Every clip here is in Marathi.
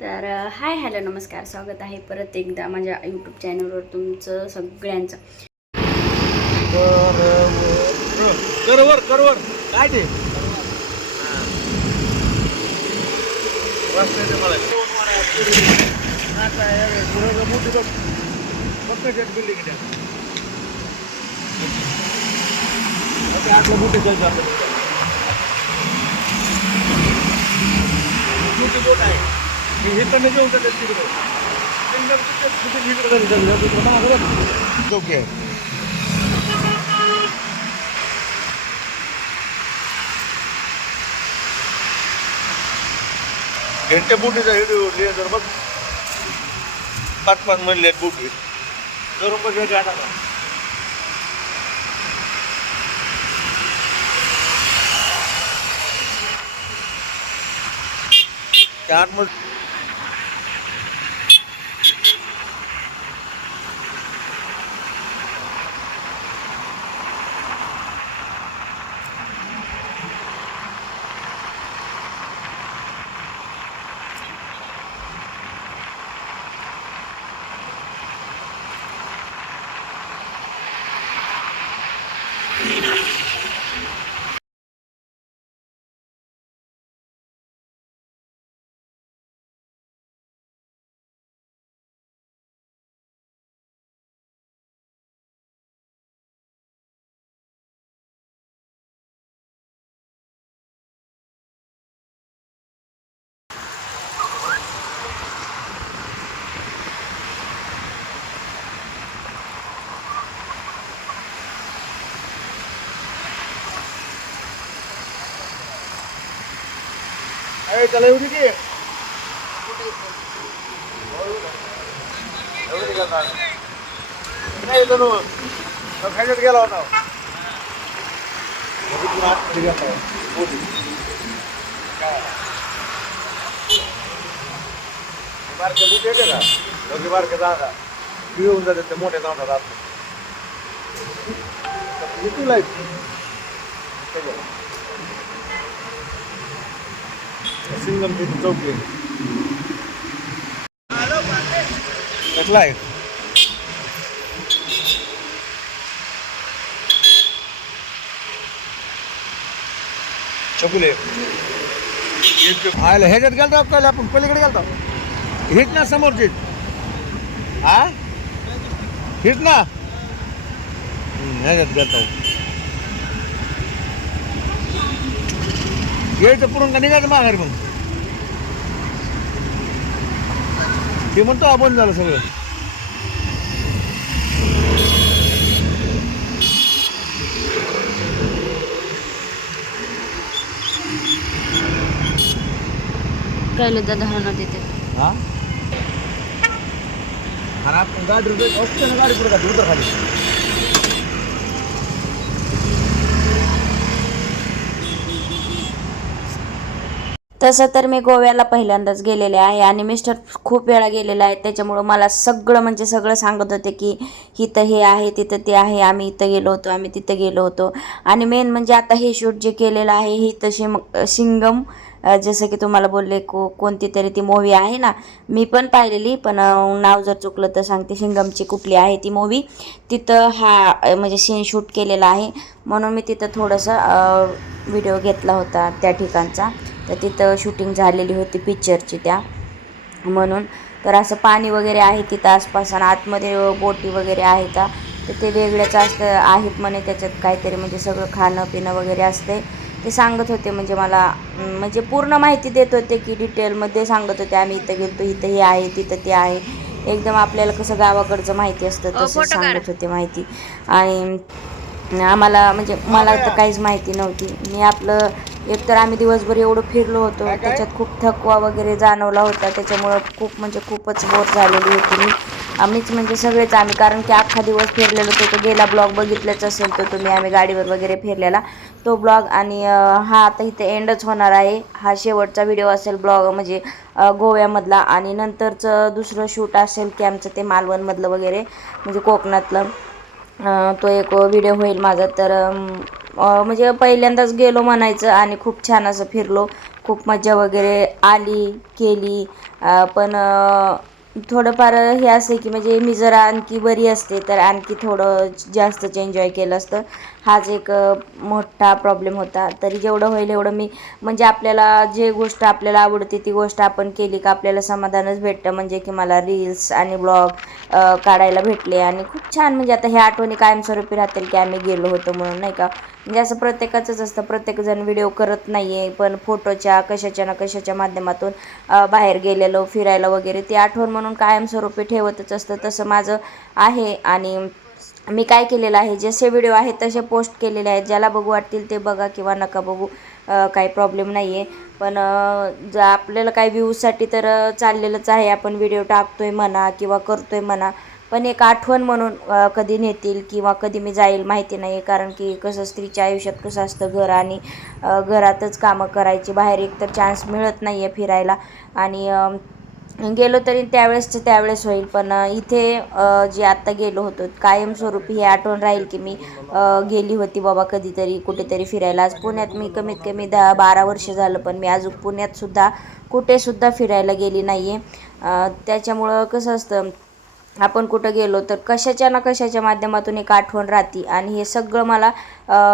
तर हाय हॅलो नमस्कार, स्वागत आहे परत एकदा माझ्या यूट्यूब चॅनलवर तुमचं सगळ्यांचं. करवर करवर काय ते आटलं मोठे बोट आहे हे कमी घेऊन जातात तिकडे. घंटे बुटीचा व्हिडिओ जर बघ 5-5 म्हणले बुटी जरूर बघ गाडा चार मग त्याला एवढी की नाही खायच्यात गेला होता बारके बुट येते का दोघे बारके जागा घेऊन जाते ते मोठे जातात आत सिंगम तिथे चौकी कसला आहे चकुले आयला ह्याच्यात गेलतो आपल्याला आपण पलीकडे गेलतो हिट ना समोरची हा हिट ना ह्याच्यात गेलतो यायचं पुरून का निघायचं माघारी मग ते म्हणतो आपण झालं सगळं काय दादा हा तिथे हा आणि आपण गाडी असते ना गाडी पुढे गाडी उतर खाली तसं तर मी गोव्याला पहिल्यांदाच गेलेले आहे आणि मिस्टर खूप वेळा गेलेले आहेत, त्याच्यामुळं मला सगळं म्हणजे सगळं सांगत होते की इथं हे आहे तिथं ते आहे, आम्ही इथं गेलो होतो आम्ही तिथं गेलो होतो. आणि मेन म्हणजे आता हे शूट जे केलेलं आहे ही तशी सिंगम जसं की तुम्हाला बोलले कोणती तरी ती मूवी आहे ना, मी पण पाहिलेली पण नाव जर चुकलं तर सांगते. सिंगमची कुठली आहे ती मूवी, तिथं हा म्हणजे सीन शूट केलेला आहे म्हणून मी तिथं थोडंसं व्हिडिओ घेतला होता त्या ठिकाणचा. तर तिथं शूटिंग झालेली होती पिक्चरची त्या म्हणून. तर असं पाणी वगैरे आहे तिथं आसपास आणि आतमध्ये बोटी वगैरे आहेत तर ते वेगळ्याच असतं आहेत म्हणे, त्याच्यात काहीतरी म्हणजे सगळं खाणं पिणं वगैरे असते ते सांगत होते. म्हणजे मला म्हणजे पूर्ण माहिती देत होते की डिटेलमध्ये सांगत होते आम्ही इथं गेलो इथं हे आहे तिथं ते आहे, एकदम आपल्याला कसं गावाकडचं माहिती असतं तसं सांगत होते माहिती. आणि आम्हाला म्हणजे मला तर काहीच माहिती नव्हती. मी आपलं एकतर आम्ही दिवसभर एवढं फिरलो होतो त्याच्यात खूप थकवा वगैरे जाणवला होता, त्याच्यामुळं म्हणजे खूपच बोर झालेली होती आम्हीच म्हणजे सगळेच आम्ही, कारण की अख्खा दिवस फिरलेलो होतो. तो गेला ब्लॉग बघितलाच असेल तर तुम्ही, आम्ही गाडीवर वगैरे फिरलेला तो ब्लॉग. आणि हा आता इथे एंडच होणार आहे, हा शेवटचा व्हिडिओ असेल ब्लॉग म्हणजे गोव्यामधला. आणि नंतरचं दुसरं शूट असेल की आमचं ते मालवणमधलं वगैरे म्हणजे कोकणातलं, तो एक व्हिडिओ होईल माझा. तर म्हणजे पहिल्यांदाच गेलो म्हणायचं आणि खूप छान असं फिरलो, खूप मजा वगैरे आली केली. पण थोडंफार हे असं की म्हणजे मी जर आणखी बरी असते तर आणखी थोडं जास्तच एन्जॉय केलं असतं. हाच एक मोठा प्रॉब्लेम होता. तरी जेवढं होईल एवढं मी म्हणजे आपल्याला जे गोष्ट आपल्याला आवडते ती गोष्ट आपण केली का आपल्याला समाधानच भेटतं. म्हणजे की मला रील्स आणि ब्लॉग काढायला भेटले आणि खूप छान म्हणजे आता ह्या आठवणी कायमस्वरूपी राहतील की आम्ही गेलो होतो म्हणून, नाही का. म्हणजे असं प्रत्येकाचंच असतं, प्रत्येकजण व्हिडिओ करत नाही आहे, पण फोटोच्या कशाच्या ना कशाच्या माध्यमातून बाहेर गेलेलो फिरायला वगैरे ती आठवण म्हणून कायमस्वरूपी ठेवतच असतं. तसं माझं आहे. आणि मी काय केलेलं आहे, जसे व्हिडिओ आहेत तसे पोस्ट केलेले आहेत. ज्याला बघू वाटतील ते बघा किंवा नका बघू, काही प्रॉब्लेम नाही आहे. पण जर आपल्याला काही व्ह्यूजसाठी तर चाललेलंच आहे, आपण व्हिडिओ टाकतोय म्हणा किंवा करतोय म्हणा, पण एक आठवण म्हणून कधी नेतील किंवा कधी मी जाईल माहिती नाही. कारण की कसं स्त्रीच्या आयुष्यात कसं असतं, घर आणि घरातच कामं करायची, बाहेर एकतर चान्स मिळत नाही आहे फिरायला. आणि गेलो तरी त्यावेळेस होईल. पण इथे जे आत्ता गेलो होतो कायमस्वरूपी ही आठवण राहील की मी गेली होती बाबा कधीतरी कुठेतरी फिरायला. आज पुण्यात मी कमीत कमी 10-12 वर्ष झालं, पण मी अजून पुण्यातसुद्धा कुठेसुद्धा फिरायला गेली नाही आहे. त्याच्यामुळं कसं असतं, आपण कुठं गेलो तर कशाच्या ना कशाच्या माध्यमातून एक आठवण राहते. आणि हे सगळं मला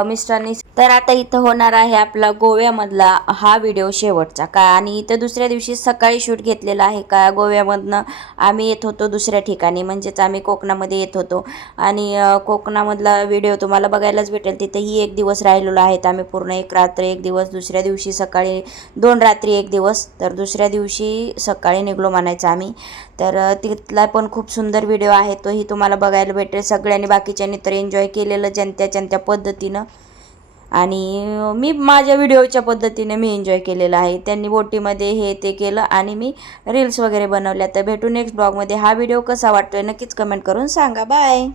मिस्टरांनी तर आता इथं होणार आहे आपला गोव्यामधला हा व्हिडिओ शेवटचा का. आणि इथं दुसऱ्या दिवशी सकाळी शूट घेतलेला आहे का. गोव्यामधनं आम्ही येत होतो दुसऱ्या ठिकाणी, म्हणजेच आम्ही कोकणामध्ये येत होतो. आणि कोकणामधला व्हिडिओ तुम्हाला बघायलाच भेटेल. तिथंही 1 दिवस राहिलेलो आहेत आम्ही, पूर्ण 1 रात्र 1 दिवस, दुसऱ्या दिवशी सकाळी 2 रात्री 1 दिवस, तर दुसऱ्या दिवशी सकाळी निघलो म्हणायचं आम्ही. तर तिथला पण खूप सुंदर व्हिडिओ आहे, तोही तुम्हाला बघायला भेटेल. सगळ्यांनी बाकीच्यांनी तर एन्जॉय केलेलं ज्यांच्या पद्धतीनं, आणि मी माझ्या व्हिडिओच्या पद्धतीने मी एन्जॉय केलेलं आहे. त्यांनी बोटीमध्ये हे ते केलं आणि मी रील्स वगैरे बनवल्या. तर भेटू नेक्स्ट ब्लॉगमध्ये. हा व्हिडिओ कसा वाटतोय नक्कीच कमेंट करून सांगा. बाय.